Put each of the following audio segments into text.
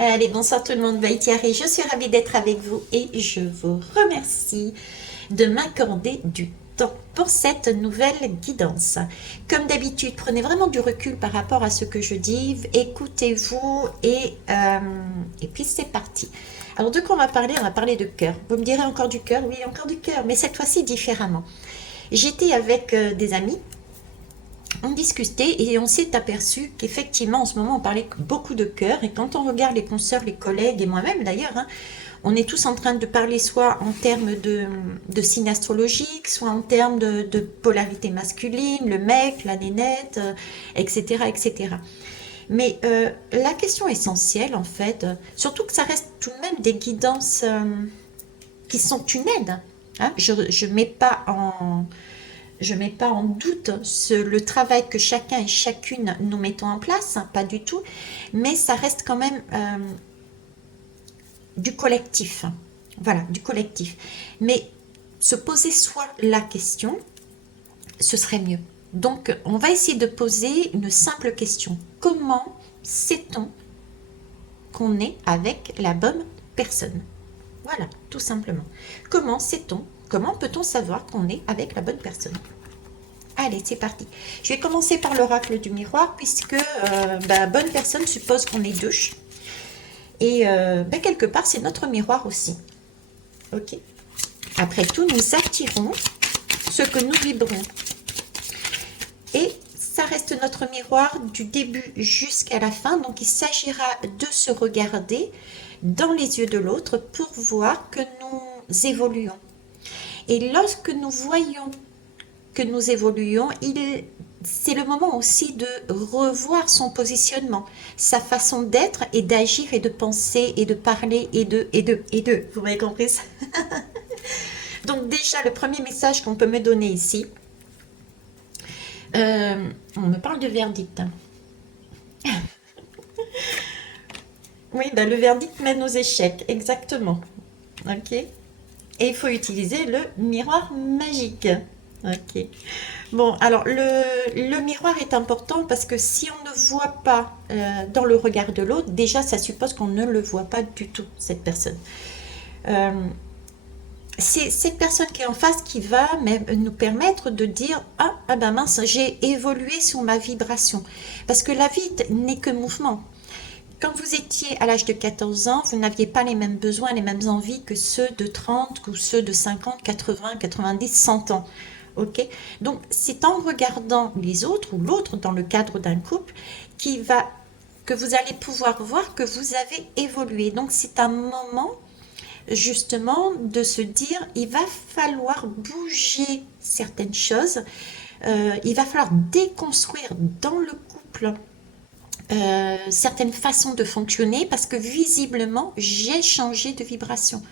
Allez, bonsoir tout le monde, Baïtiari, je suis ravie d'être avec vous et je vous remercie de m'accorder du temps pour cette nouvelle guidance. Comme d'habitude, prenez vraiment du recul par rapport à ce que je dis, écoutez-vous et puis c'est parti. Alors de quoi on va parler? On va parler de cœur. Vous me direz encore du cœur? Oui, encore du cœur, mais cette fois-ci différemment. J'étais avec des amis, on discutait et on s'est aperçu qu'effectivement en ce moment on parlait beaucoup de cœur et quand on regarde les consoeurs, les collègues et moi-même d'ailleurs, hein, on est tous en train de parler soit en termes de signes astrologiques, soit en termes de polarité masculine, le mec, la nénette, etc., etc. Mais la question essentielle en fait, surtout que ça reste tout de même des guidances qui sont une aide, hein, je ne mets pas en doute le travail que chacun et chacune nous mettons en place, hein, pas du tout, mais ça reste quand même du collectif. Voilà, du collectif. Mais se poser soi la question, ce serait mieux. Donc, on va essayer de poser une simple question. Comment sait-on qu'on est avec la bonne personne? Voilà, tout simplement. Comment sait-on, comment peut-on savoir qu'on est avec la bonne personne? Allez, c'est parti. Je vais commencer par l'oracle du miroir, puisque bonne personne suppose qu'on est deux. Et quelque part, c'est notre miroir aussi. Ok. Après tout, nous attirons ce que nous vibrons. Et ça reste notre miroir du début jusqu'à la fin. Donc, il s'agira de se regarder dans les yeux de l'autre pour voir que nous évoluons. Et lorsque nous voyons que nous évoluons, c'est le moment aussi de revoir son positionnement, sa façon d'être et d'agir et de penser et de parler et de. Vous m'avez compris ça? Donc déjà, le premier message qu'on peut me donner ici, on me parle de verdict. Oui, le verdict mène aux échecs, exactement. Ok. Et il faut utiliser le miroir magique. Ok. Bon, alors le miroir est important parce que si on ne voit pas dans le regard de l'autre, déjà ça suppose qu'on ne le voit pas du tout, cette personne. Euh, c'est cette personne qui est en face qui va même nous permettre de dire ah ben mince, j'ai évolué sur ma vibration. Parce que la vie n'est que mouvement. Quand vous étiez à l'âge de 14 ans, vous n'aviez pas les mêmes besoins, les mêmes envies que ceux de 30 ou ceux de 50, 80, 90, 100 ans. Ok. Donc, c'est en regardant les autres ou l'autre dans le cadre d'un couple que vous allez pouvoir voir que vous avez évolué. Donc, c'est un moment justement de se dire il va falloir bouger certaines choses, il va falloir déconstruire dans le couple certaines façons de fonctionner parce que visiblement j'ai changé de vibration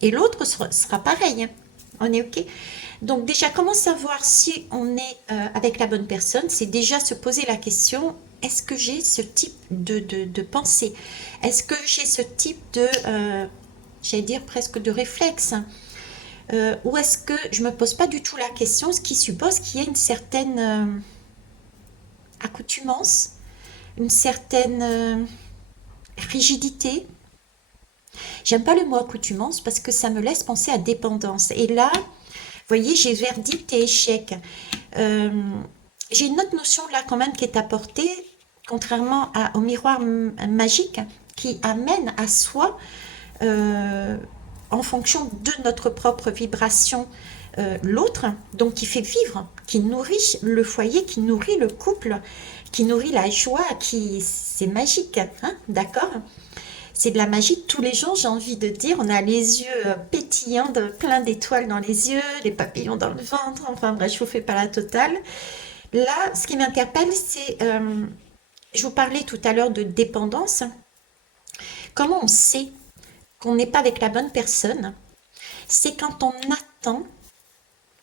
et l'autre sera pareil, hein. On est ok. Donc déjà, comment savoir si on est avec la bonne personne? C'est déjà se poser la question, est-ce que j'ai ce type de pensée? Est-ce que j'ai ce type j'allais dire presque de réflexe, hein? Ou est-ce que je me pose pas du tout la question, ce qui suppose qu'il y a une certaine accoutumance, une certaine rigidité. J'aime pas le mot accoutumance parce que ça me laisse penser à dépendance. Et là, vous voyez, j'ai verdict et échec. Euh, j'ai une autre notion là quand même qui est apportée, contrairement au miroir magique, qui amène à soi, euh, en fonction de notre propre vibration, l'autre, donc qui fait vivre, qui nourrit le foyer, qui nourrit le couple, qui nourrit la joie, c'est magique, hein, d'accord? C'est de la magie tous les jours, j'ai envie de dire. On a les yeux pétillants, plein d'étoiles dans les yeux, les papillons dans le ventre, enfin bref, je vous fais pas la totale. Là, ce qui m'interpelle, c'est, je vous parlais tout à l'heure de dépendance. Comment on sait qu'on n'est pas avec la bonne personne? C'est quand on attend,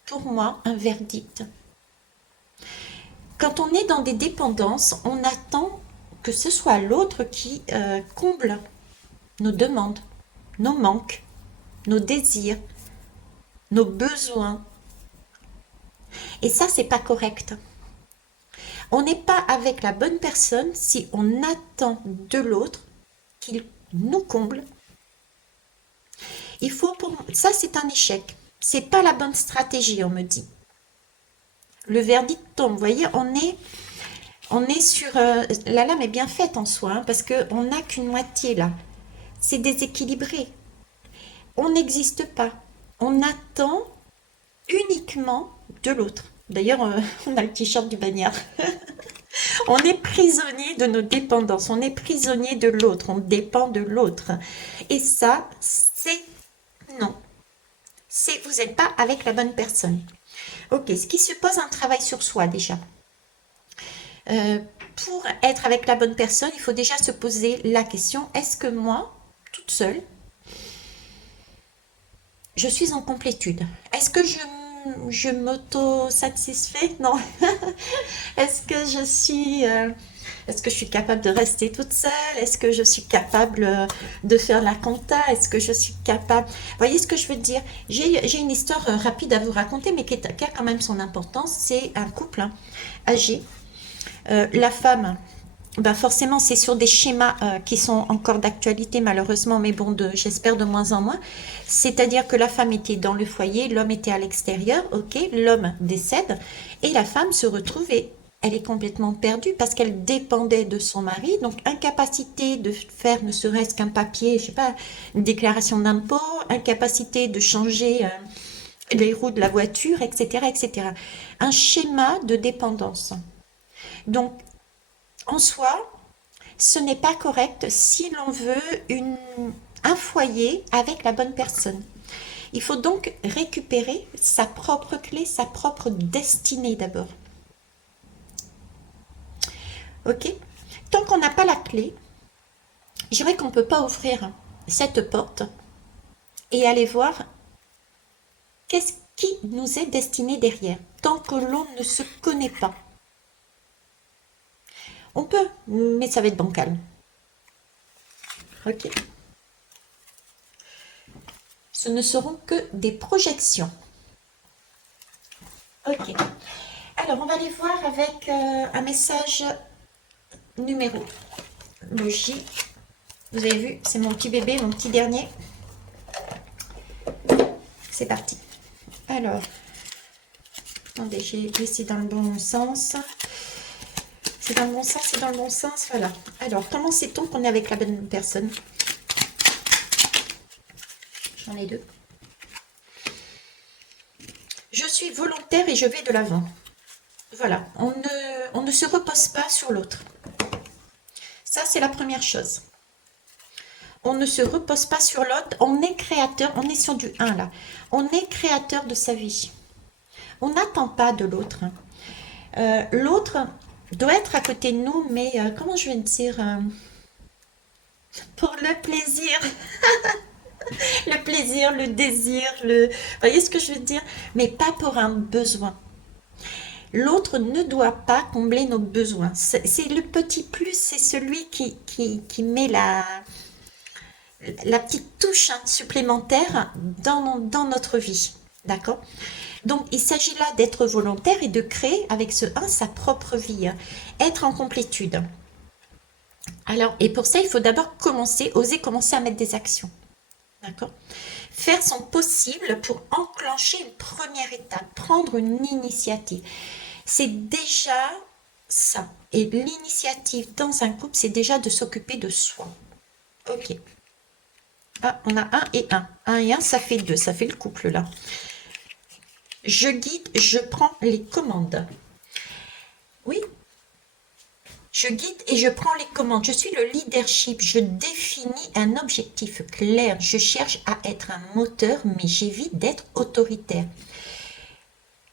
pour moi, un verdict. Quand on est dans des dépendances, on attend que ce soit l'autre qui comble nos demandes, nos manques, nos désirs, nos besoins. Et ça, c'est pas correct. On n'est pas avec la bonne personne si on attend de l'autre qu'il nous comble, il faut pour ça, c'est un échec. C'est pas la bonne stratégie, on me dit. Le verdict tombe. Vous voyez, on est sur la lame est bien faite en soi, hein, parce que on n'a qu'une moitié là. C'est déséquilibré. On n'existe pas. On attend uniquement de l'autre. D'ailleurs, on a le t-shirt du bagnard. On est prisonnier de nos dépendances. On est prisonnier de l'autre. On dépend de l'autre. Et ça, c'est non. C'est vous n'êtes pas avec la bonne personne. Ok, ce qui suppose un travail sur soi déjà. Pour être avec la bonne personne, il faut déjà se poser la question, est-ce que moi, toute seule, je suis en complétude? Est-ce que je m'auto-satisfais? Non. Est-ce que je suis capable de rester toute seule? Est-ce que je suis capable de faire la compta? Est-ce que je suis capable... Vous voyez ce que je veux dire? J'ai une histoire rapide à vous raconter, mais qui a quand même son importance. C'est un couple âgé. La femme, ben forcément, c'est sur des schémas qui sont encore d'actualité, malheureusement, mais bon, j'espère de moins en moins. C'est-à-dire que la femme était dans le foyer, l'homme était à l'extérieur, ok, l'homme décède, et la femme se retrouve et elle est complètement perdue parce qu'elle dépendait de son mari, donc incapacité de faire ne serait-ce qu'un papier, je sais pas, une déclaration d'impôt, incapacité de changer les roues de la voiture, etc., etc. Un schéma de dépendance. Donc, en soi, ce n'est pas correct si l'on veut un foyer avec la bonne personne. Il faut donc récupérer sa propre clé, sa propre destinée d'abord. Ok? Tant qu'on n'a pas la clé, je dirais qu'on ne peut pas ouvrir cette porte et aller voir qu'est-ce qui nous est destiné derrière, tant que l'on ne se connaît pas. On peut, mais ça va être bancal. Ok. Ce ne seront que des projections. Ok. Alors, on va aller voir avec un message numéro le J. Vous avez vu, c'est mon petit bébé, mon petit dernier. C'est parti. Alors, attendez, j'ai glissé dans le bon sens. C'est dans le bon sens, c'est dans le bon sens, voilà. Alors, comment sait-on qu'on est avec la bonne personne? J'en ai deux. Je suis volontaire et je vais de l'avant. Voilà, on ne se repose pas sur l'autre. Ça, c'est la première chose. On ne se repose pas sur l'autre, on est créateur, on est sur du 1 là. On est créateur de sa vie. On n'attend pas de l'autre. L'autre doit être à côté de nous, mais comment je vais dire pour le plaisir. Le plaisir, le désir, vous voyez ce que je veux dire? Mais pas pour un besoin. L'autre ne doit pas combler nos besoins. C'est le petit plus, c'est celui qui met la petite touche supplémentaire dans notre vie. D'accord? Donc, il s'agit là d'être volontaire et de créer avec ce 1 sa propre vie. Être en complétude. Alors, et pour ça, il faut d'abord oser commencer à mettre des actions. D'accord? Faire son possible pour enclencher une première étape, prendre une initiative. C'est déjà ça. Et l'initiative dans un couple, c'est déjà de s'occuper de soi. Ok. Ah, on a 1 et 1. 1 et 1, ça fait 2. Ça fait le couple là. Je guide, je prends les commandes. Oui. Je guide et je prends les commandes. Je suis le leadership. Je définis un objectif clair. Je cherche à être un moteur, mais j'évite d'être autoritaire.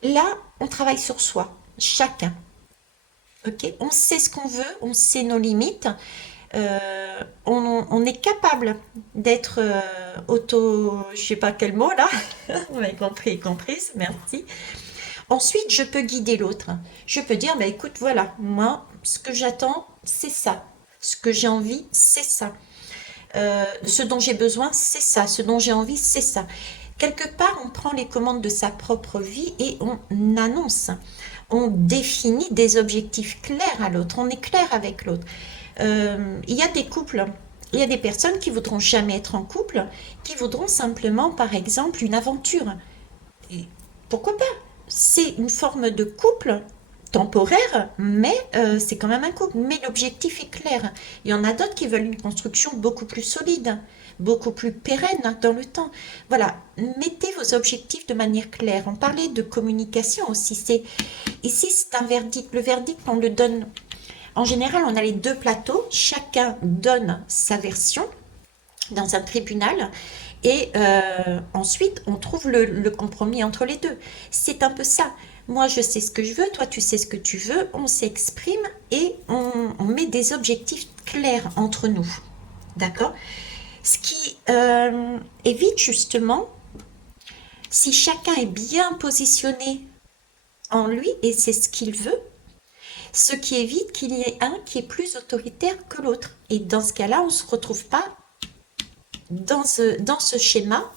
Là, on travaille sur soi. Chacun. Ok? On sait ce qu'on veut, on sait nos limites. On est capable d'être je sais pas quel mot là. Vous m'avez compris, comprise, merci. Ensuite, je peux guider l'autre. Je peux dire, bah, écoute, voilà, moi, ce que j'attends, c'est ça. Ce que j'ai envie, c'est ça. Ce dont j'ai besoin, c'est ça. Ce dont j'ai envie, c'est ça. Quelque part, on prend les commandes de sa propre vie et on annonce. On définit des objectifs clairs à l'autre. On est clair avec l'autre. Il y a des couples Il y a des personnes qui voudront jamais être en couple, qui voudront simplement, par exemple, une aventure. Et pourquoi pas? C'est une forme de couple temporaire, mais c'est quand même un couple. Mais l'objectif est clair. Il y en a d'autres qui veulent une construction beaucoup plus solide, beaucoup plus pérenne dans le temps. Voilà, mettez vos objectifs de manière claire. On parlait de communication aussi. Ici, c'est un verdict. Le verdict, on le donne. En général, on a les deux plateaux. Chacun donne sa version dans un tribunal. Et ensuite, on trouve le compromis entre les deux. C'est un peu ça. Moi, je sais ce que je veux, toi, tu sais ce que tu veux, on s'exprime et on met des objectifs clairs entre nous. D'accord? Ce qui évite justement, si chacun est bien positionné en lui et c'est ce qu'il veut, ce qui évite qu'il y ait un qui est plus autoritaire que l'autre. Et dans ce cas-là, on ne se retrouve pas dans ce schéma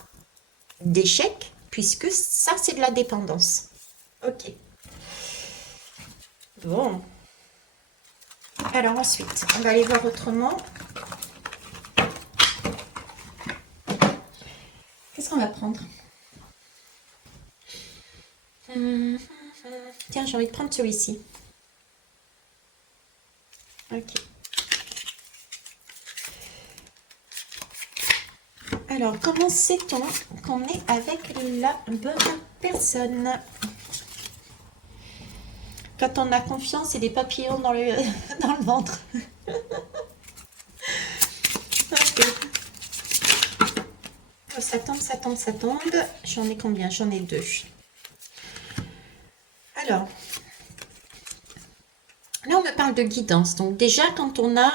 d'échec, puisque ça, c'est de la dépendance. Ok. Bon. Alors ensuite, on va aller voir autrement. Qu'est-ce qu'on va prendre? Tiens, j'ai envie de prendre celui-ci. Ok. Alors, comment sait-on qu'on est avec la bonne personne? Quand on a confiance et des papillons dans le, dans le ventre. Ok. Ça tombe, ça tombe, ça tombe. J'en ai combien? J'en ai deux. Alors, là, on me parle de guidance. Donc déjà, quand on a...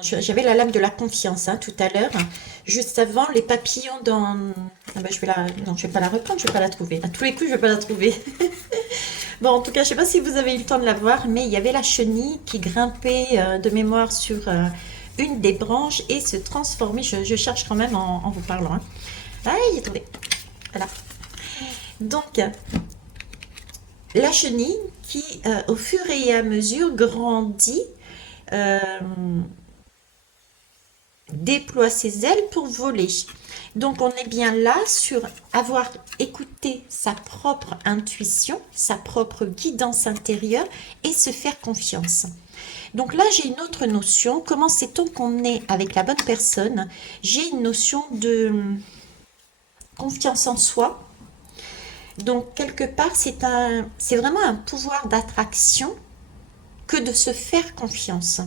j'avais la lame de la confiance tout à l'heure. Juste avant, les papillons dans... Ah ben, non, je vais pas la reprendre, je vais pas la trouver. À tous les coups, je vais pas la trouver. Bon, en tout cas, je sais pas si vous avez eu le temps de la voir, mais il y avait la chenille qui grimpait de mémoire sur une des branches et se transformait. Je cherche quand même en vous parlant. Ah, j'ai trouvé. Voilà. Donc, la chenille qui, au fur et à mesure, grandit, euh, déploie ses ailes pour voler. Donc on est bien là sur avoir écouté sa propre intuition, sa propre guidance intérieure et se faire confiance. Donc là j'ai une autre notion, comment sait-on qu'on est avec la bonne personne? J'ai une notion de confiance en soi. Donc quelque part c'est vraiment un pouvoir d'attraction que de se faire confiance.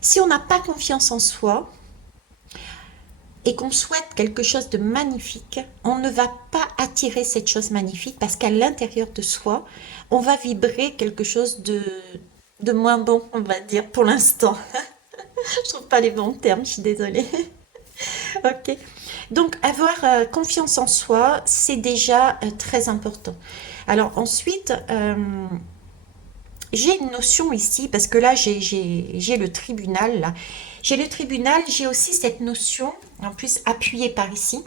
Si on n'a pas confiance en soi, et qu'on souhaite quelque chose de magnifique, on ne va pas attirer cette chose magnifique parce qu'à l'intérieur de soi, on va vibrer quelque chose de moins bon, on va dire, pour l'instant. Je trouve pas les bons termes, je suis désolée. Ok. Donc, avoir confiance en soi, c'est déjà très important. Alors ensuite, j'ai une notion ici, parce que là, j'ai le tribunal, là. J'ai le tribunal, j'ai aussi cette notion, en plus appuyée par ici.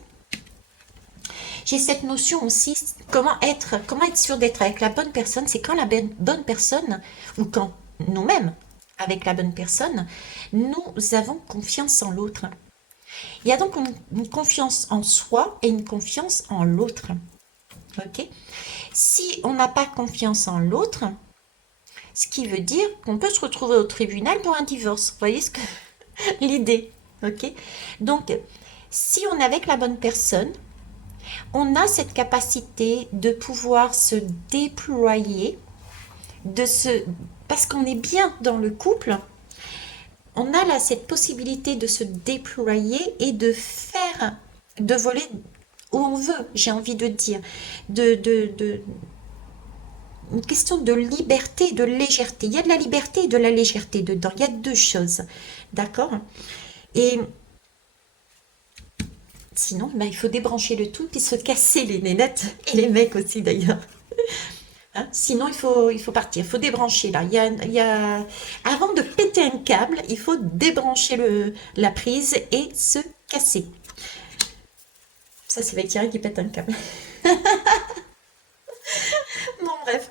J'ai cette notion aussi, comment être sûr d'être avec la bonne personne, c'est quand la bonne personne, ou quand nous-mêmes, avec la bonne personne, nous avons confiance en l'autre. Il y a donc une confiance en soi et une confiance en l'autre. Ok? Si on n'a pas confiance en l'autre, ce qui veut dire qu'on peut se retrouver au tribunal pour un divorce. Vous voyez ce que l'idée, ok? Donc, si on est avec la bonne personne, on a cette capacité de pouvoir se déployer, parce qu'on est bien dans le couple, on a là cette possibilité de se déployer et de voler où on veut, j'ai envie de dire, une question de liberté et de légèreté. Il y a de la liberté et de la légèreté dedans. Il y a deux choses. D'accord? Et sinon, il faut débrancher le tout puis se casser les nénettes et les mecs aussi d'ailleurs. Hein. Sinon, il faut partir. Il faut débrancher là. Avant de péter un câble, il faut débrancher la prise et se casser. Ça, c'est Valkyrie qui pète un câble. Bon, bref.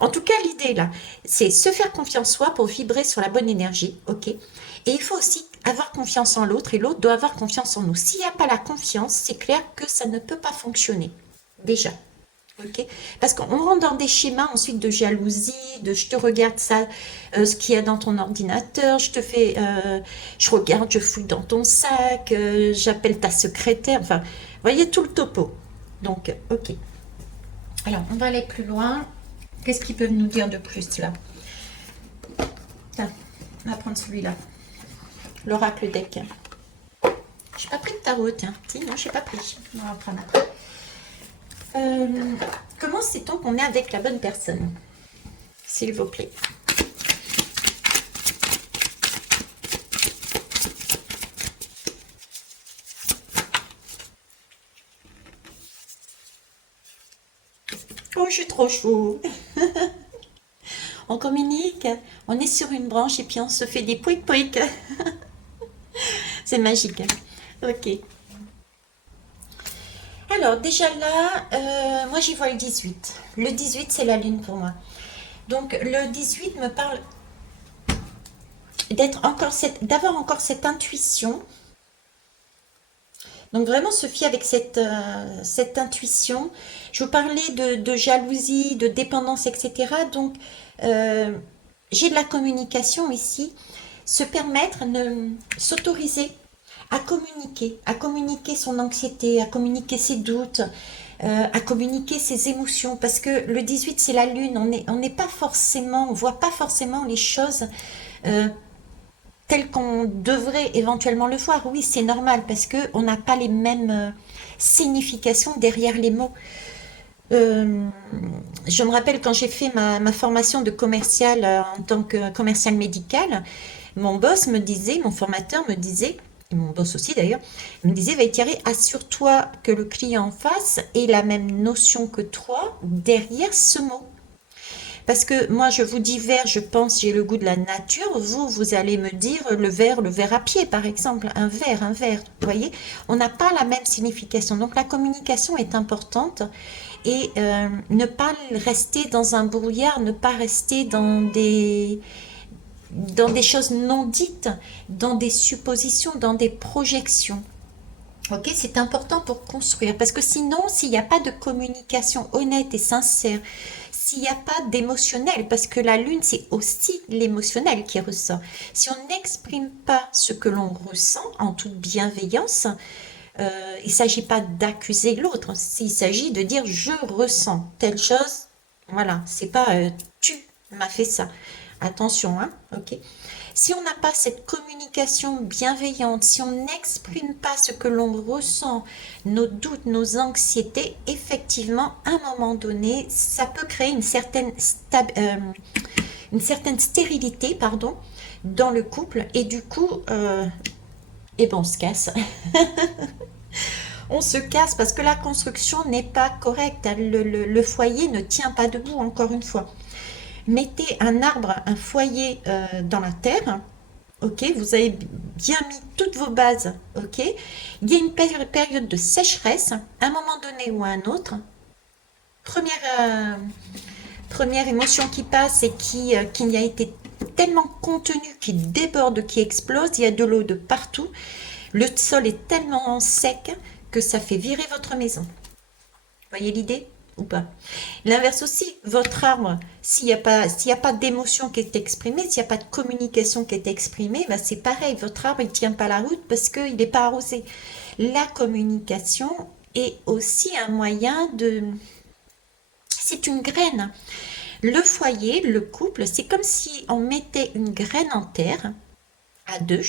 En tout cas, l'idée là, c'est se faire confiance en soi pour vibrer sur la bonne énergie, ok? Et il faut aussi avoir confiance en l'autre et l'autre doit avoir confiance en nous. S'il n'y a pas la confiance, c'est clair que ça ne peut pas fonctionner. Déjà. Ok. Parce qu'on rentre dans des schémas ensuite de jalousie, de je te regarde ça, ce qu'il y a dans ton ordinateur, je regarde, je fouille dans ton sac, j'appelle ta secrétaire, enfin, vous voyez tout le topo. Donc, ok. Alors, on va aller plus loin. Qu'est-ce qu'ils peuvent nous dire de plus là? Tiens, on va prendre celui-là. L'oracle deck. J'ai pas pris de tarot, tiens. Si, non, j'ai pas pris. On va en prendre après. Comment sait-on qu'on est avec la bonne personne? S'il vous plaît. Oh, je suis trop chaud. On communique, on est sur une branche et puis on se fait des pouic-pouic. C'est magique. Ok. Alors, déjà là, moi j'y vois le 18. Le 18, c'est la lune pour moi. Donc, le 18 me parle d'avoir encore cette intuition. Donc, vraiment se fier avec cette intuition. Je vous parlais de jalousie, de dépendance, etc. Donc, euh, j'ai de la communication ici. Se permettre, s'autoriser à communiquer son anxiété, à communiquer ses doutes, à communiquer ses émotions, parce que le 18 c'est la lune, on n'est pas forcément, on voit pas forcément les choses euh, telles qu'on devrait éventuellement le voir. Oui, c'est normal, parce que on n'a pas les mêmes significations derrière les mots. Euh, je me rappelle quand j'ai fait ma formation de commercial en tant que commercial médical, mon boss me disait, mon formateur me disait, et mon boss aussi d'ailleurs, il me disait, Thierry, assure-toi que le client en face ait la même notion que toi derrière ce mot. Parce que moi, je vous dis vert, je pense, j'ai le goût de la nature. Vous, vous allez me dire le verre à pied, par exemple. Un verre. Vous voyez, on n'a pas la même signification. Donc, la communication est importante et ne pas rester dans un brouillard, ne pas rester dans des choses non dites, dans des suppositions, dans des projections. Ok, c'est important pour construire parce que sinon, s'il n'y a pas de communication honnête et sincère, s'il n'y a pas d'émotionnel, parce que la lune, c'est aussi l'émotionnel qui ressort. Si on n'exprime pas ce que l'on ressent en toute bienveillance, il ne s'agit pas d'accuser l'autre, il s'agit de dire je ressens telle chose. Voilà, c'est pas tu m'as fait ça. Attention, hein, ok. Si on n'a pas cette communication bienveillante, si on n'exprime pas ce que l'on ressent, nos doutes, nos anxiétés, effectivement, à un moment donné, ça peut créer une certaine stérilité, pardon, dans le couple. Et du coup, eh ben on se casse. On se casse parce que la construction n'est pas correcte. Le foyer ne tient pas debout, encore une fois. Mettez un arbre, un foyer dans la terre. Ok, vous avez bien mis toutes vos bases. Ok, il y a une période de sécheresse, à un moment donné ou à un autre. Première émotion qui passe et qui a été tellement contenue, qui déborde, qui explose. Il y a de l'eau de partout. Le sol est tellement sec que ça fait virer votre maison. Voyez l'idée ou pas? L'inverse aussi, votre arbre, s'il y a pas d'émotion qui est exprimée, s'il n'y a pas de communication qui est exprimée, ben c'est pareil, votre arbre, il ne tient pas la route parce qu'il n'est pas arrosé. La communication est aussi un moyen de... C'est une graine. Le foyer, le couple, c'est comme si on mettait une graine en terre, à deux,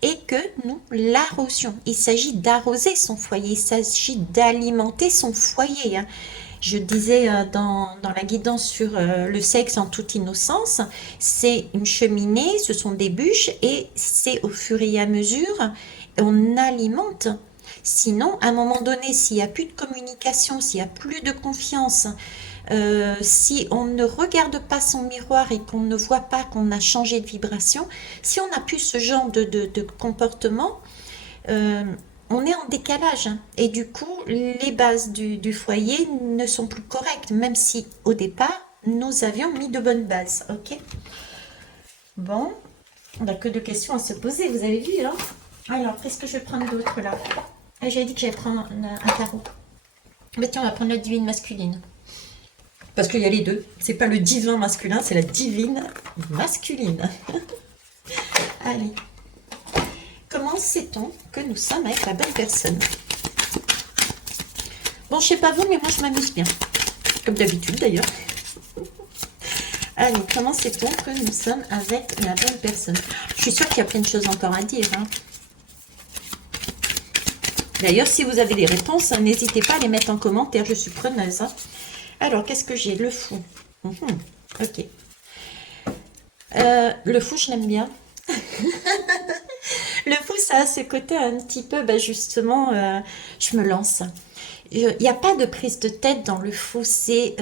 et que nous l'arrosions. Il s'agit d'arroser son foyer, il s'agit d'alimenter son foyer, hein. Je disais dans la guidance sur le sexe en toute innocence, c'est une cheminée, ce sont des bûches et c'est au fur et à mesure, on alimente. Sinon, à un moment donné, s'il n'y a plus de communication, s'il n'y a plus de confiance, si on ne regarde pas son miroir et qu'on ne voit pas qu'on a changé de vibration, si on n'a plus ce genre de comportement, euh, on est en décalage, hein. Et du coup, les bases du foyer ne sont plus correctes, même si au départ, nous avions mis de bonnes bases. Ok. Bon. On n'a que deux questions à se poser, vous avez vu, hein? Alors, qu'est-ce que je vais prendre d'autre là? Ah, j'avais dit que j'allais prendre un tarot. Mais tiens, on va prendre la divine masculine. Parce qu'il y a les deux. C'est pas le divin masculin, c'est la divine masculine. Allez. Comment sait-on que nous sommes avec la bonne personne? Bon, je sais pas vous, mais moi je m'amuse bien. Comme d'habitude d'ailleurs. Allez, comment sait-on que nous sommes avec la bonne personne? Je suis sûre qu'il y a plein de choses encore à dire. Hein. D'ailleurs, si vous avez des réponses, n'hésitez pas à les mettre en commentaire. Je suis preneuse. Hein. Alors, qu'est-ce que j'ai? Le fou. Ok. Le fou, je l'aime bien. Le fou, ça a ce côté un petit peu, bah, justement, je me lance. Il n'y a pas de prise de tête dans le fou. C'est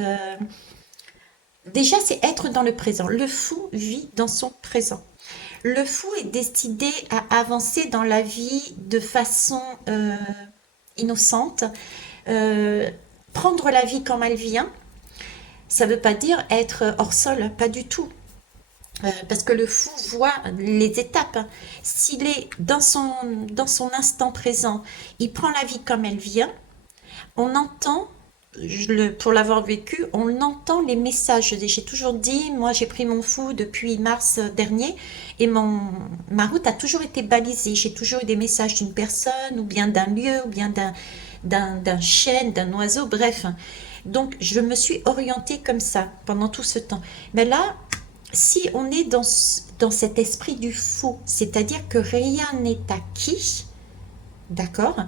déjà, c'est être dans le présent. Le fou vit dans son présent. Le fou est décidé à avancer dans la vie de façon innocente, prendre la vie comme elle vient. Ça ne veut pas dire être hors sol, pas du tout. Parce que le fou voit les étapes. S'il est dans son instant présent, il prend la vie comme elle vient, on entend, pour l'avoir vécu, on entend les messages. J'ai toujours dit, moi j'ai pris mon fou depuis mars dernier et ma route a toujours été balisée. J'ai toujours eu des messages d'une personne ou bien d'un lieu ou bien d'un chêne, d'un oiseau, bref. Donc je me suis orientée comme ça pendant tout ce temps. Mais là, si on est dans cet esprit du fou, c'est-à-dire que rien n'est acquis, d'accord?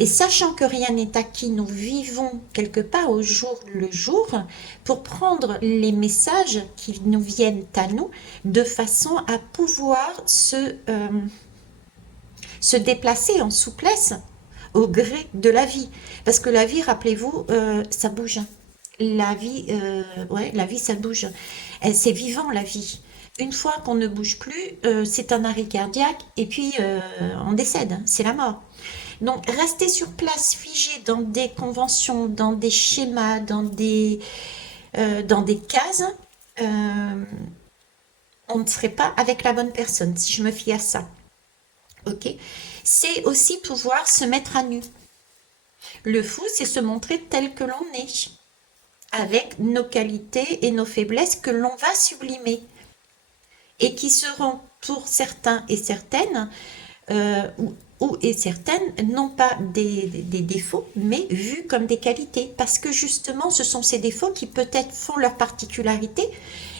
Et sachant que rien n'est acquis, nous vivons quelque part au jour le jour pour prendre les messages qui nous viennent à nous de façon à pouvoir se déplacer en souplesse au gré de la vie. Parce que la vie, rappelez-vous, ça bouge. Ouais, la vie, ça bouge. C'est vivant, la vie. Une fois qu'on ne bouge plus, c'est un arrêt cardiaque et puis on décède. C'est la mort. Donc, rester sur place, figé dans des conventions, dans des schémas, dans des cases, euh, on ne serait pas avec la bonne personne, si je me fie à ça. Ok? C'est aussi pouvoir se mettre à nu. Le fou, c'est se montrer tel que l'on est, avec nos qualités et nos faiblesses que l'on va sublimer, et qui seront pour certains et certaines et certaines, non pas des défauts, mais vus comme des qualités. Parce que justement, ce sont ces défauts qui peut-être font leur particularité,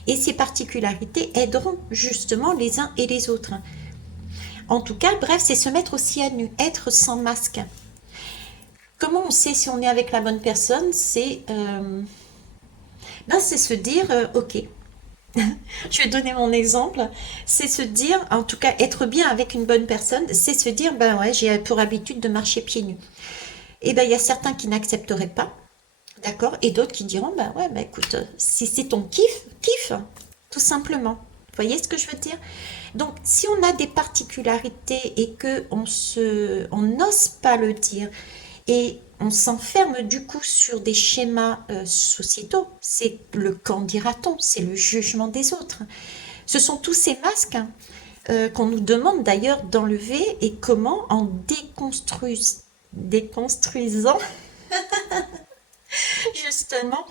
et ces particularités aideront justement les uns et les autres. En tout cas, bref, c'est se mettre aussi à nu, être sans masque. Comment on sait si on est avec la bonne personne? C'est se dire, ok, je vais donner mon exemple, c'est se dire, en tout cas être bien avec une bonne personne, c'est se dire, ben ouais, j'ai pour habitude de marcher pieds nus. Et ben il y a certains qui n'accepteraient pas, d'accord, et d'autres qui diront, ben ouais, ben écoute, si c'est ton kiff, kiff, tout simplement. Vous voyez ce que je veux dire? Donc si on a des particularités et que on n'ose pas le dire, et on s'enferme du coup sur des schémas sociétaux. C'est le qu'en dira-t-on, c'est le jugement des autres. Ce sont tous ces masques qu'on nous demande d'ailleurs d'enlever et comment en déconstruisant justement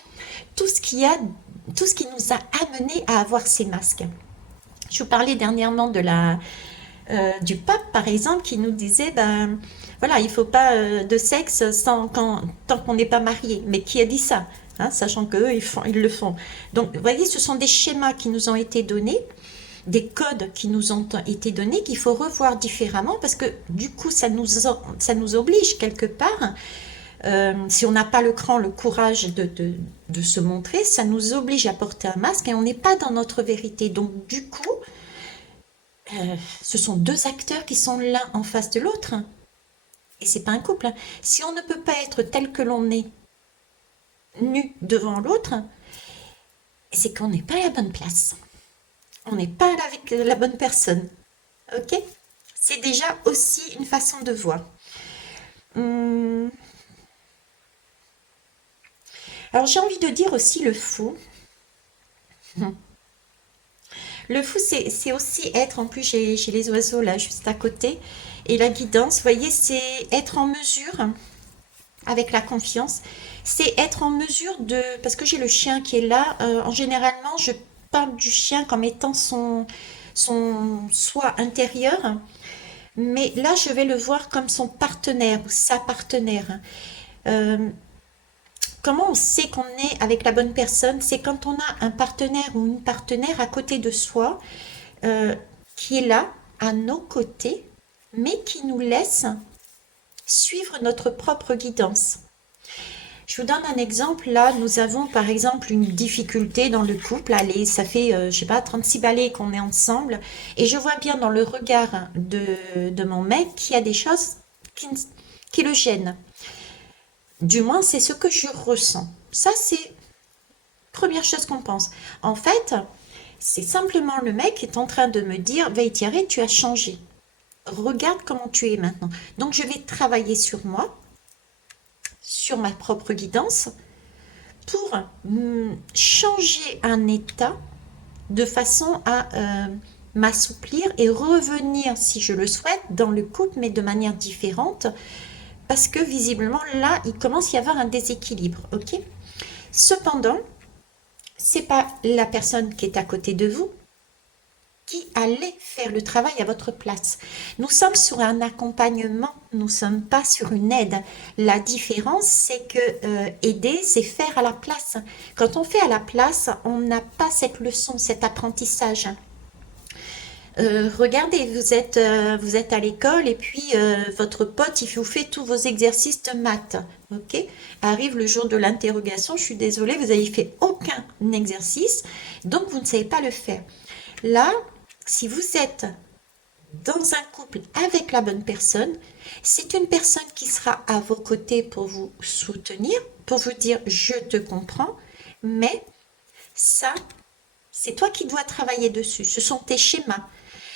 tout ce tout ce qui nous a amené à avoir ces masques. Je vous parlais dernièrement du pape, par exemple, qui nous disait, ben, voilà, il ne faut pas de sexe tant qu'on n'est pas marié. Mais qui a dit ça? Hein, sachant qu'eux, ils le font. Donc, vous voyez, ce sont des schémas qui nous ont été donnés, des codes qui nous ont été donnés, qu'il faut revoir différemment, parce que du coup, ça nous oblige quelque part. Si on n'a pas le cran, le courage de se montrer, ça nous oblige à porter un masque et on n'est pas dans notre vérité. Donc, du coup, ce sont deux acteurs qui sont l'un en face de l'autre. Et c'est pas un couple. Si on ne peut pas être tel que l'on est, nu devant l'autre, c'est qu'on n'est pas à la bonne place. On n'est pas là avec la bonne personne. Ok? C'est déjà aussi une façon de voir. Alors j'ai envie de dire aussi le fou. Le fou, c'est aussi être, en plus j'ai les oiseaux là juste à côté, et la guidance, vous voyez, c'est être en mesure, avec la confiance, c'est être en mesure de, parce que j'ai le chien qui est là, en généralement je parle du chien comme étant son soi intérieur, mais là je vais le voir comme son partenaire ou sa partenaire. Euh, Comment on sait qu'on est avec la bonne personne? C'est quand on a un partenaire ou une partenaire à côté de soi, euh, qui est là, à nos côtés, mais qui nous laisse suivre notre propre guidance. Je vous donne un exemple. Là, nous avons par exemple une difficulté dans le couple. Allez, ça fait, je sais pas, 36 balais qu'on est ensemble. Et je vois bien dans le regard de mon mec qu'il y a des choses qui, qui le gênent. Du moins, c'est ce que je ressens. Ça, c'est première chose qu'on pense. En fait, c'est simplement le mec qui est en train de me dire, Thierry, tu as changé. Regarde comment tu es maintenant. Donc, je vais travailler sur moi, sur ma propre guidance, pour changer un état de façon à m'assouplir et revenir, si je le souhaite, dans le couple, mais de manière différente, parce que visiblement, là, il commence à y avoir un déséquilibre, ok? Cependant, c'est pas la personne qui est à côté de vous qui allait faire le travail à votre place. Nous sommes sur un accompagnement, nous ne sommes pas sur une aide. La différence, c'est que aider, c'est faire à la place. Quand on fait à la place, on n'a pas cette leçon, cet apprentissage. Regardez, vous êtes à l'école et puis votre pote, il vous fait tous vos exercices de maths. Ok? Arrive le jour de l'interrogation, je suis désolée, vous n'avez fait aucun exercice, donc vous ne savez pas le faire. Là, si vous êtes dans un couple avec la bonne personne, c'est une personne qui sera à vos côtés pour vous soutenir, pour vous dire je te comprends, mais ça, c'est toi qui dois travailler dessus. Ce sont tes schémas.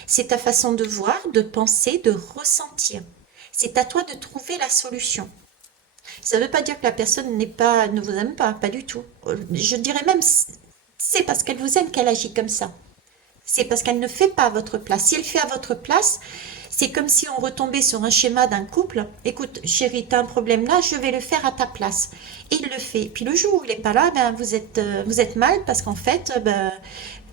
C'est ta façon de voir, de penser, de ressentir. C'est à toi de trouver la solution. Ça ne veut pas dire que la personne ne vous aime pas, pas du tout. Je dirais même, c'est parce qu'elle vous aime qu'elle agit comme ça. C'est parce qu'elle ne fait pas à votre place. Si elle fait à votre place, c'est comme si on retombait sur un schéma d'un couple. Écoute, chérie, tu as un problème là, je vais le faire à ta place. Et il le fait. Puis le jour où il n'est pas là, ben, vous êtes mal parce qu'en fait, ben,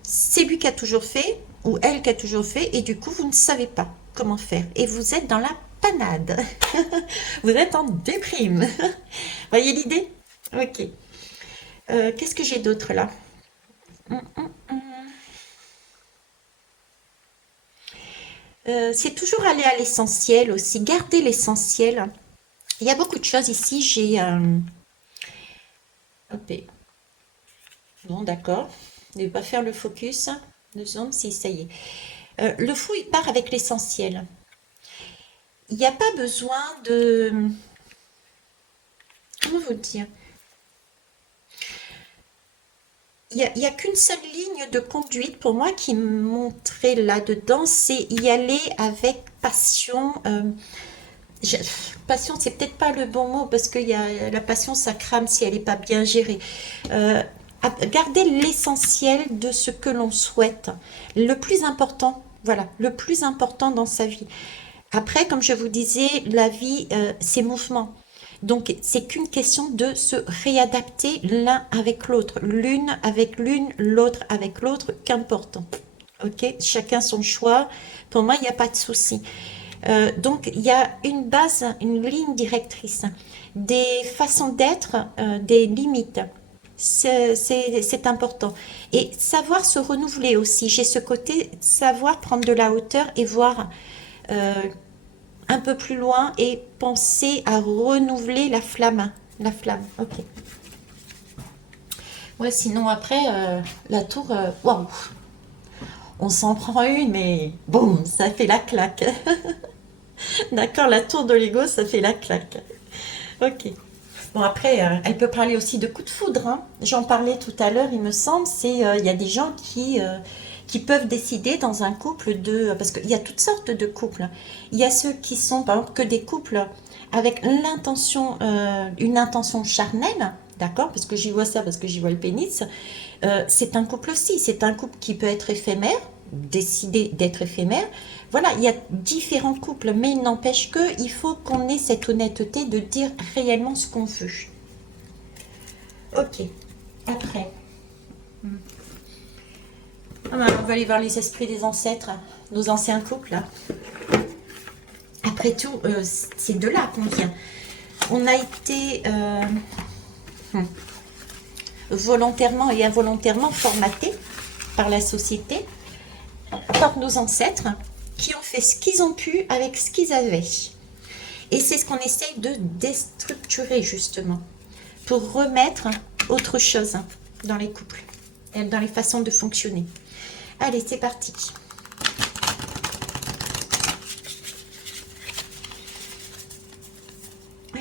c'est lui qui a toujours fait ou elle qui a toujours fait et du coup, vous ne savez pas comment faire. Et vous êtes dans la panade. Vous êtes en déprime. Voyez l'idée? Ok. Qu'est-ce que j'ai d'autre là? C'est toujours aller à l'essentiel aussi, garder l'essentiel. Il y a beaucoup de choses ici. J'ai hop, bon, d'accord. Ne vais pas faire le focus. Deux secondes, si ça y est. Le fou, il part avec l'essentiel. Il n'y a pas besoin de, comment vous dire? Il y a qu'une seule ligne de conduite pour moi qui me montrait là-dedans, c'est y aller avec passion. Je- Passion, c'est peut-être pas le bon mot parce que la passion, ça crame si elle n'est pas bien gérée. Euh, Garder l'essentiel de ce que l'on souhaite. Le plus important, voilà, le plus important dans sa vie. Après, comme je vous disais, la vie, c'est mouvement. Donc, c'est qu'une question de se réadapter l'un avec l'autre, l'une avec l'une, l'autre avec l'autre, qu'importe. Ok, chacun son choix. Pour moi, il n'y a pas de souci. Donc, il y a une base, une ligne directrice, des façons d'être, des limites. C'est important. Et savoir se renouveler aussi. J'ai ce côté, savoir prendre de la hauteur et voir euh, un peu plus loin et penser à renouveler la flamme. La flamme, ok. Ouais, sinon après, la tour, waouh, on s'en prend une, mais boum, ça fait la claque. D'accord, la tour de Lego, ça fait la claque. Ok. Bon, après, elle peut parler aussi de coups de foudre, hein. J'en parlais tout à l'heure, il me semble, il y a des gens qui peuvent décider dans un couple de... Parce qu'il y a toutes sortes de couples. Il y a ceux qui sont, par exemple, que des couples avec l'intention, une intention charnelle, d'accord? Parce que j'y vois ça, parce que j'y vois le pénis. C'est un couple aussi, c'est un couple qui peut être éphémère, décider d'être éphémère. Voilà, il y a différents couples, mais il n'empêche que il faut qu'on ait cette honnêteté de dire réellement ce qu'on veut. Ok, après. Ah ben, on va aller voir les esprits des ancêtres, nos anciens couples. Là. Après tout, c'est de là qu'on vient. On a été volontairement et involontairement formatés par la société, par nos ancêtres, qui ont fait ce qu'ils ont pu avec ce qu'ils avaient. Et c'est ce qu'on essaye de déstructurer justement, pour remettre autre chose dans les couples, dans les façons de fonctionner. Allez, c'est parti.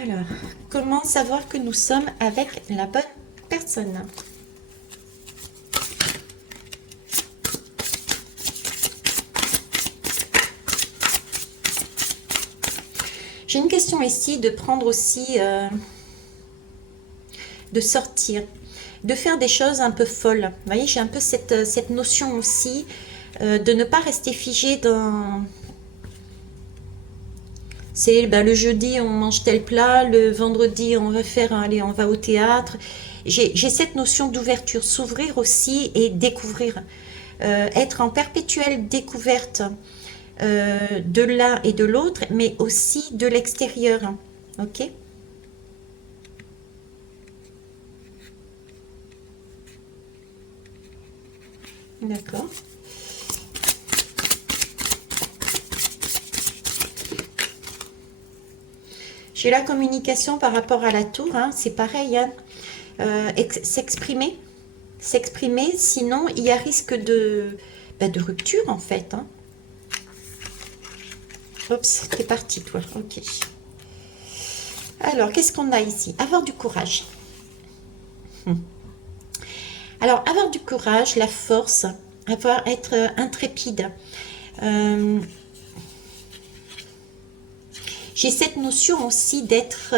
Alors, comment savoir que nous sommes avec la bonne personne? J'ai une question ici de prendre aussi, de sortir, de faire des choses un peu folles. Vous voyez, j'ai un peu cette notion aussi de ne pas rester figé dans... C'est le jeudi, on mange tel plat, le vendredi, on va faire, allez, on va au théâtre. J'ai cette notion d'ouverture, s'ouvrir aussi et découvrir. Être en perpétuelle découverte de l'un et de l'autre, mais aussi de l'extérieur. Ok ? D'accord. J'ai la communication par rapport à la tour, hein, c'est pareil, hein. S'exprimer, sinon il y a risque de rupture en fait. Hein. Oups, t'es parti toi, ok. Alors, qu'est-ce qu'on a ici? Avoir du courage. Alors, avoir du courage, la force, être intrépide. J'ai cette notion aussi d'être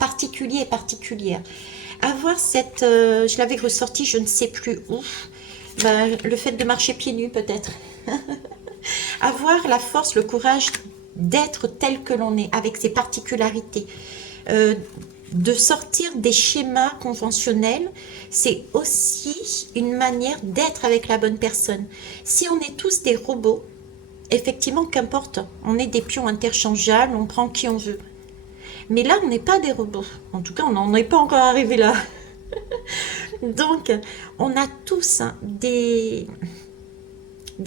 particulier et particulière. Avoir cette... je l'avais ressorti, je ne sais plus où. Le fait de marcher pieds nus peut-être. Avoir la force, le courage d'être tel que l'on est, avec ses particularités. De sortir des schémas conventionnels, c'est aussi une manière d'être avec la bonne personne. Si on est tous des robots, effectivement, qu'importe, on est des pions interchangeables, on prend qui on veut. Mais là, on n'est pas des robots. En tout cas, on n'en est pas encore arrivé là. Donc, on a tous des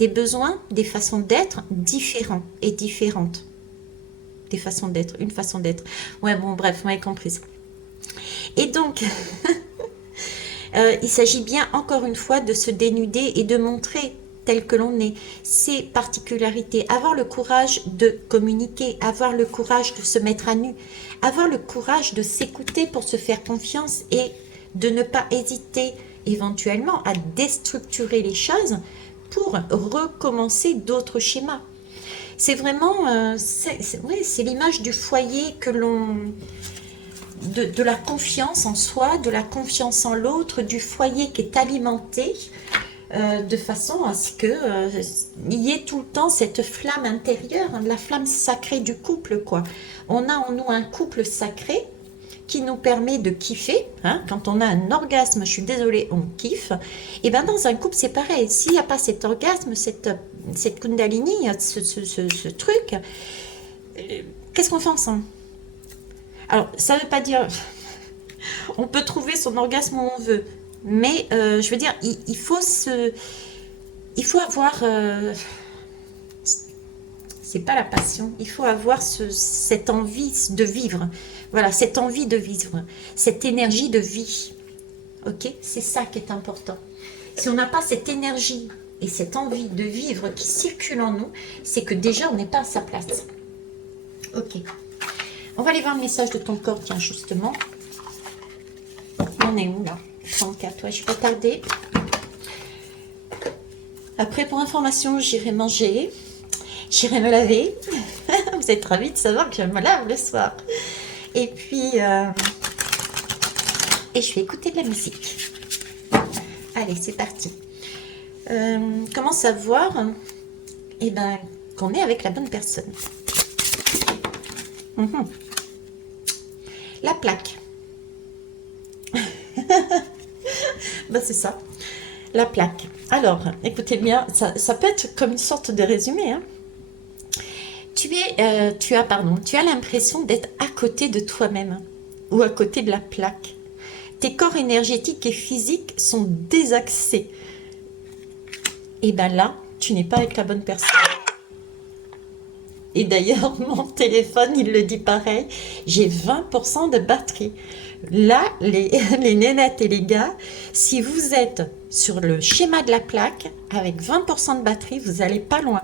besoins, des façons d'être différents et différentes. Des façons d'être, une façon d'être. Ouais, bon, bref, vous m'avez compris. Et donc, il s'agit bien, encore une fois, de se dénuder et de montrer tel que l'on est, ses particularités, avoir le courage de communiquer, avoir le courage de se mettre à nu, avoir le courage de s'écouter pour se faire confiance et de ne pas hésiter éventuellement à déstructurer les choses pour recommencer d'autres schémas. C'est vraiment, c'est l'image du foyer que l'on... De la confiance en soi, de la confiance en l'autre, du foyer qui est alimenté de façon à ce qu'il y ait tout le temps cette flamme intérieure, la flamme sacrée du couple, quoi. On a en nous un couple sacré qui nous permet de kiffer. Hein, quand on a un orgasme, je suis désolée, on kiffe. Et bien dans un couple, c'est pareil. S'il n'y a pas cet orgasme, cette kundalini, ce truc, qu'est-ce qu'on fait ensemble? Alors, ça ne veut pas dire... On peut trouver son orgasme où on veut. Mais, je veux dire, il faut avoir... c'est pas la passion. Il faut avoir cette envie de vivre. Voilà, cette envie de vivre. Cette énergie de vie. Ok? C'est ça qui est important. Si on n'a pas cette énergie et cette envie de vivre qui circule en nous, c'est que déjà, on n'est pas à sa place. Ok. On va aller voir le message de ton corps, tiens, justement. On est où, là? 34, ouais, je suis pas tardée. Après, pour information, j'irai manger. J'irai me laver. Vous êtes ravis de savoir que je me lave le soir. Et puis, et je vais écouter de la musique. Allez, c'est parti. Comment savoir eh ben, qu'on est avec la bonne personne? La plaque. Ben, c'est ça, la plaque. Alors, écoutez bien, ça peut être comme une sorte de résumé, hein. Tu as l'impression d'être à côté de toi-même ou à côté de la plaque. Tes corps énergétiques et physiques sont désaxés. Et ben là, tu n'es pas avec la bonne personne. Et d'ailleurs, mon téléphone, il le dit pareil, j'ai 20% de batterie. Là, les nénettes et les gars, si vous êtes sur le schéma de la plaque, avec 20% de batterie, vous n'allez pas loin.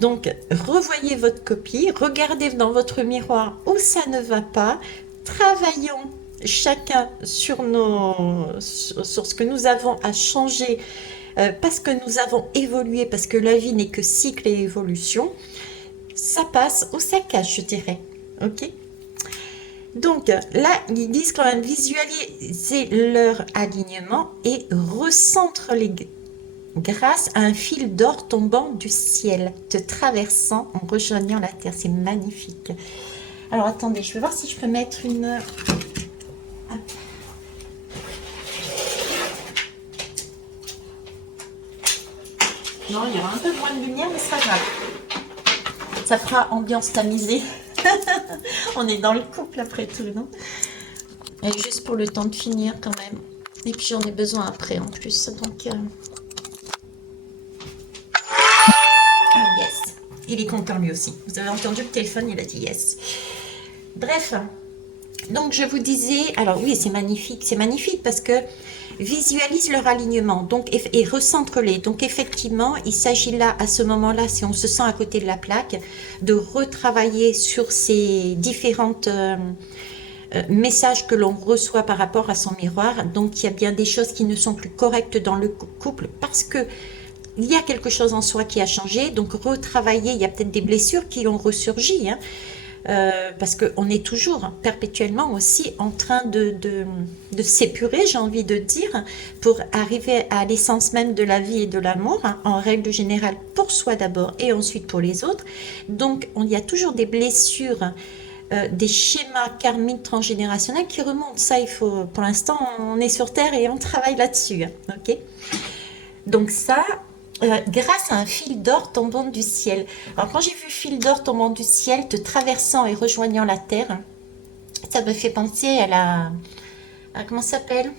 Donc, revoyez votre copie, regardez dans votre miroir où ça ne va pas, travaillons chacun sur ce que nous avons à changer, parce que nous avons évolué, parce que la vie n'est que cycle et évolution. Ça passe ou ça cache, je dirais. Ok? Donc là, ils disent quand même visualiser leur alignement et recentre-les grâce à un fil d'or tombant du ciel, te traversant en rejoignant la terre. C'est magnifique. Alors attendez, je vais voir si je peux mettre une... Non, il y aura un peu moins de lumière, mais c'est pas grave. Ça fera ambiance tamisée. On est dans le couple après tout, non? Et juste pour le temps de finir quand même. Et puis j'en ai besoin après en plus. Donc, ah, yes. Il est content lui aussi. Vous avez entendu le téléphone, il a dit yes. Bref. Donc je vous disais, alors oui, c'est magnifique parce que visualise leur alignement donc, et recentre-les. Donc effectivement, il s'agit là, à ce moment-là, si on se sent à côté de la plaque, de retravailler sur ces différentes messages que l'on reçoit par rapport à son miroir. Donc il y a bien des choses qui ne sont plus correctes dans le couple parce que il y a quelque chose en soi qui a changé. Donc retravailler, il y a peut-être des blessures qui ont ressurgi, hein. Parce qu'on est toujours perpétuellement aussi en train de s'épurer, j'ai envie de dire, pour arriver à l'essence même de la vie et de l'amour, hein, en règle générale pour soi d'abord et ensuite pour les autres. Donc il y a toujours des blessures, des schémas karmiques transgénérationnels qui remontent. Ça, il faut, pour l'instant, on est sur Terre et on travaille là-dessus. Hein, ok? Donc ça... grâce à un fil d'or tombant du ciel. Alors quand j'ai vu fil d'or tombant du ciel, te traversant et rejoignant la terre, ça me fait penser comment ça s'appelle?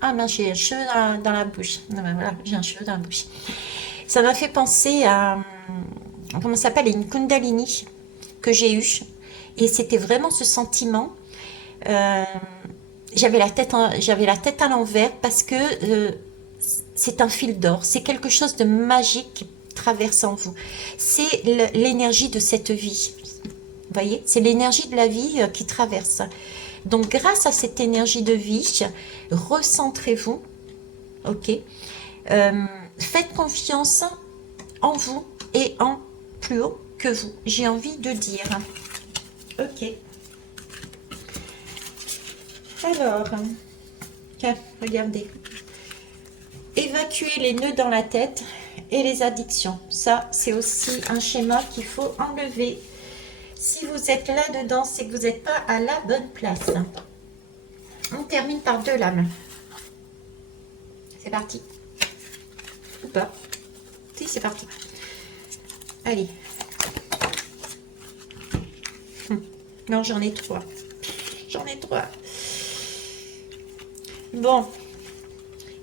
Ah mince, j'ai un cheveu dans la bouche. Non, ben voilà, j'ai un cheveu dans la bouche. Ça m'a fait penser à, comment ça s'appelle, une Kundalini que j'ai eue. Et c'était vraiment ce sentiment. J'avais la tête à l'envers parce que c'est un fil d'or, c'est quelque chose de magique qui traverse en vous. C'est l'énergie de cette vie. Vous voyez, c'est l'énergie de la vie qui traverse. Donc, grâce à cette énergie de vie, recentrez-vous, ok? Faites confiance en vous et en plus haut que vous, j'ai envie de dire. Ok. Alors, tiens, regardez. Évacuer les nœuds dans la tête et les addictions. Ça, c'est aussi un schéma qu'il faut enlever. Si vous êtes là-dedans, c'est que vous n'êtes pas à la bonne place. On termine par 2 lames. C'est parti. Ou pas? Si, c'est parti. Allez. Non, j'en ai 3. J'en ai 3. Bon.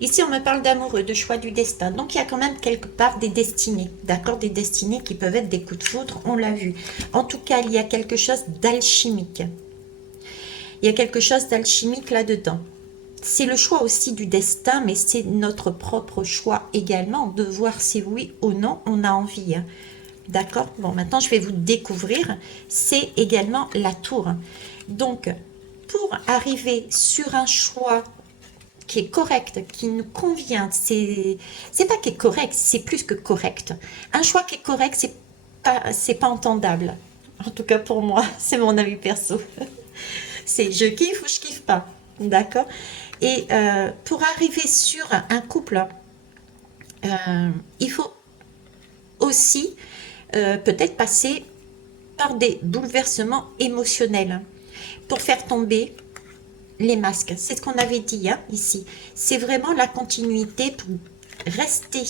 Ici, on me parle d'amoureux, de choix du destin. Donc, il y a quand même quelque part des destinées. D'accord? Des destinées qui peuvent être des coups de foudre, on l'a vu. En tout cas, il y a quelque chose d'alchimique. Il y a quelque chose d'alchimique là-dedans. C'est le choix aussi du destin, mais c'est notre propre choix également de voir si oui ou non on a envie. D'accord? Bon, maintenant, je vais vous découvrir. C'est également la tour. Donc, pour arriver sur un choix qui est correct, qui nous convient, c'est pas qui est correct, c'est plus que correct. Un choix qui est correct, c'est pas entendable. En tout cas pour moi, c'est mon avis perso. C'est je kiffe ou je kiffe pas. D'accord? Et pour arriver sur un couple, il faut aussi peut-être passer par des bouleversements émotionnels pour faire tomber les masques. C'est ce qu'on avait dit hein, ici. C'est vraiment la continuité pour rester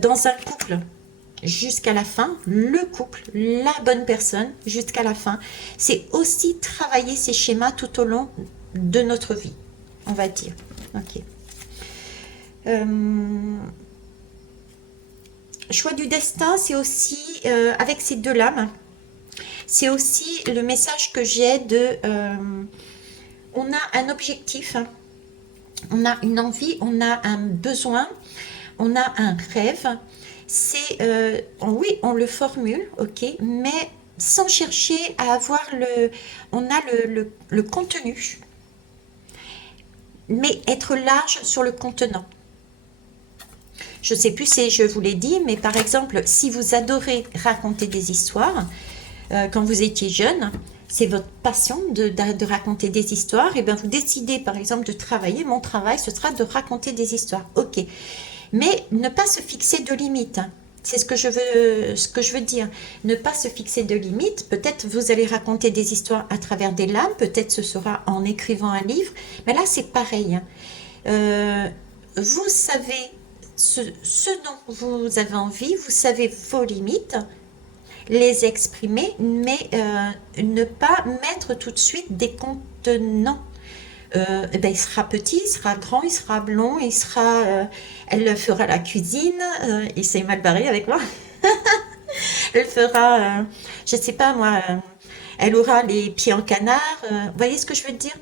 dans un couple jusqu'à la fin, le couple, la bonne personne jusqu'à la fin. C'est aussi travailler ces schémas tout au long de notre vie, on va dire. Ok. Choix du destin, c'est aussi avec ces deux lames. C'est aussi le message que j'ai de on a un objectif, hein. On a une envie, on a un besoin, on a un rêve. C'est oui, on le formule, ok, mais sans chercher à avoir on a le contenu, mais être large sur le contenant. Je ne sais plus si je vous l'ai dit, mais par exemple, si vous adorez raconter des histoires, quand vous étiez jeune, c'est votre passion de raconter des histoires, et bien vous décidez par exemple de travailler, mon travail ce sera de raconter des histoires, ok. Mais ne pas se fixer de limites, c'est ce que je veux dire, ne pas se fixer de limites. Peut-être vous allez raconter des histoires à travers des lames, peut-être ce sera en écrivant un livre, mais là c'est pareil. Vous savez ce dont vous avez envie, vous savez vos limites, les exprimer, mais ne pas mettre tout de suite des contenants. Ben, il sera petit, il sera grand, il sera blond, elle fera la cuisine, il s'est mal barré avec moi. Elle fera, je sais pas moi, elle aura les pieds en canard. Vous voyez ce que je veux dire?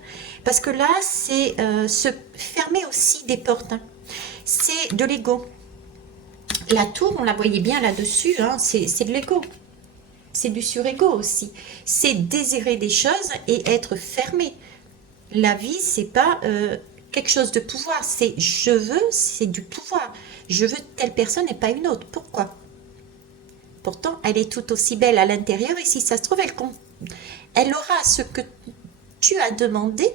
Parce que là, c'est se fermer aussi des portes, hein. C'est de l'ego. La tour, on la voyait bien là-dessus, hein, c'est de l'ego. C'est du surego aussi. C'est désirer des choses et être fermé. La vie, c'est pas quelque chose de pouvoir. C'est je veux, c'est du pouvoir. Je veux telle personne et pas une autre. Pourquoi? Pourtant, elle est tout aussi belle à l'intérieur et si ça se trouve, elle aura ce que tu as demandé,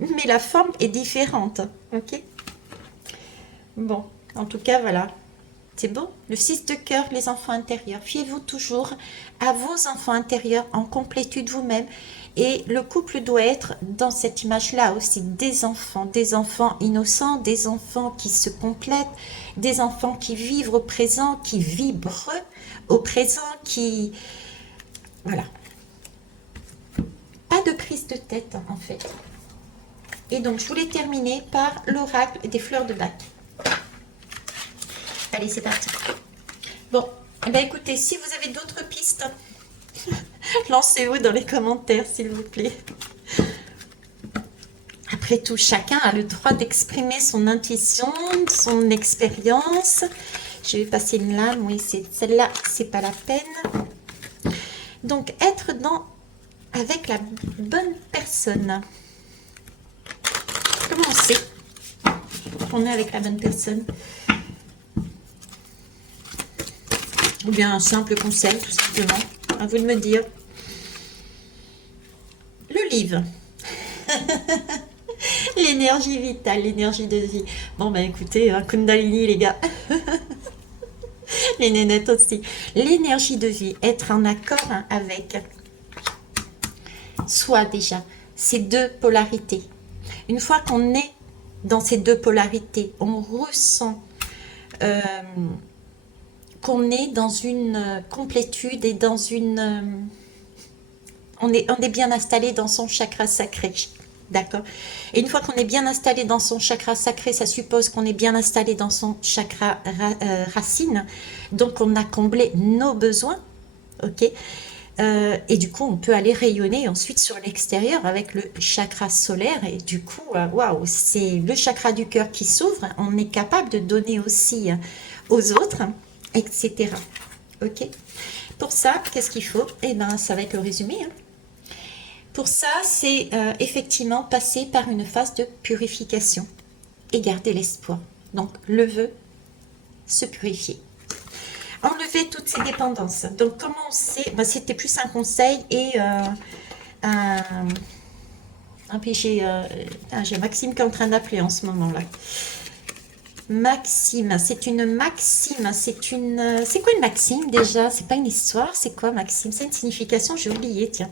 mais la forme est différente. Ok? Bon, en tout cas, voilà. C'est bon? Le 6 de cœur, les enfants intérieurs. Fiez-vous toujours à vos enfants intérieurs en complétude vous-même. Et le couple doit être dans cette image-là aussi, des enfants innocents, des enfants qui se complètent, des enfants qui vivent au présent, qui vibrent au présent, qui... Voilà. Pas de prise de tête, en fait. Et donc, je voulais terminer par l'oracle des fleurs de Bach. Allez, c'est parti. Bon, eh bien, écoutez, si vous avez d'autres pistes, lancez-vous dans les commentaires, s'il vous plaît. Après tout, chacun a le droit d'exprimer son intuition, son expérience. Je vais passer une lame, oui, c'est celle-là, c'est pas la peine. Donc, être avec la bonne personne. Comment on sait qu'on est avec la bonne personne? Ou bien un simple conseil, tout simplement. À vous de me dire. Le livre. L'énergie vitale, l'énergie de vie. Bon, ben écoutez, hein, Kundalini, les gars. Les nénettes aussi. L'énergie de vie, être en accord hein, avec soi déjà. Ces deux polarités. Une fois qu'on est dans ces deux polarités, on ressent qu'on est dans une complétude et dans une... on est bien installé dans son chakra sacré. D'accord? Et une fois qu'on est bien installé dans son chakra sacré, ça suppose qu'on est bien installé dans son chakra racine. Donc, on a comblé nos besoins. Ok? Et du coup, on peut aller rayonner ensuite sur l'extérieur avec le chakra solaire. Et du coup, waouh, c'est le chakra du cœur qui s'ouvre. On est capable de donner aussi aux autres, etc. Ok? Pour ça, qu'est-ce qu'il faut? Eh bien, ça va être le résumé. Hein. Pour ça, c'est effectivement passer par une phase de purification et garder l'espoir. Donc, le vœu, se purifier. Enlever toutes ces dépendances. Donc, comment on sait? Ben, c'était plus un conseil et Ah, puis j'ai Maxime qui est en train d'appeler en ce moment-là. Maxime, c'est une maxime, c'est quoi une maxime déjà? C'est pas une histoire, c'est quoi maxime? C'est une signification, j'ai oublié, tiens.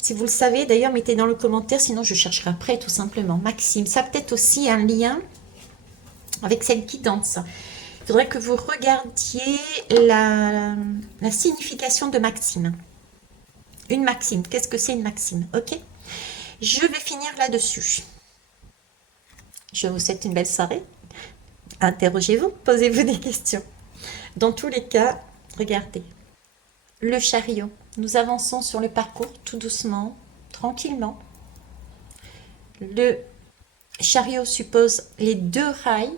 Si vous le savez, d'ailleurs, mettez dans le commentaire, sinon je chercherai après, tout simplement. Maxime, ça a peut-être aussi un lien avec cette guidance. Il faudrait que vous regardiez la signification de maxime. Une maxime, qu'est-ce que c'est une maxime? Ok? Je vais finir là-dessus. Je vous souhaite une belle soirée. Interrogez-vous, posez-vous des questions. Dans tous les cas, regardez. Le chariot. Nous avançons sur le parcours tout doucement, tranquillement. Le chariot suppose les deux rails,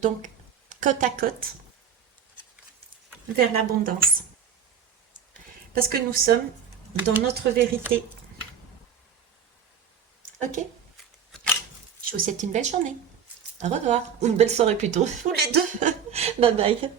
donc côte à côte, vers l'abondance. Parce que nous sommes dans notre vérité. Ok? Je vous souhaite une belle journée. Au revoir. Ou une belle soirée plutôt. Ou les deux. Bye bye.